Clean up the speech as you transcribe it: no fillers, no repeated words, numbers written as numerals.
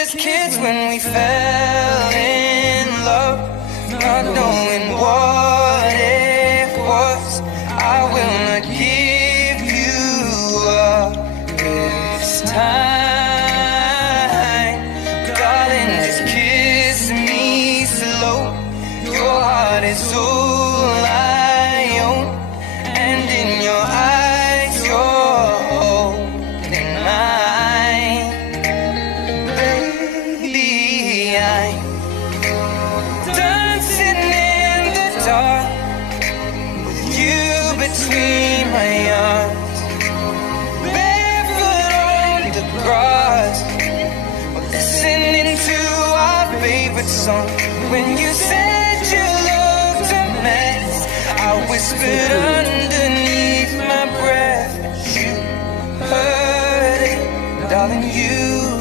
just kids when we fell in love, not knowing what it was. I will not give you up this time, darling, just kiss me slow. Your heart is all I own, and in your eyes you're holding mine. Baby, I'm dancing in the dark with you between my arms, barefoot on the grass, listening to our favorite song. When you said you looked a mess, I whispered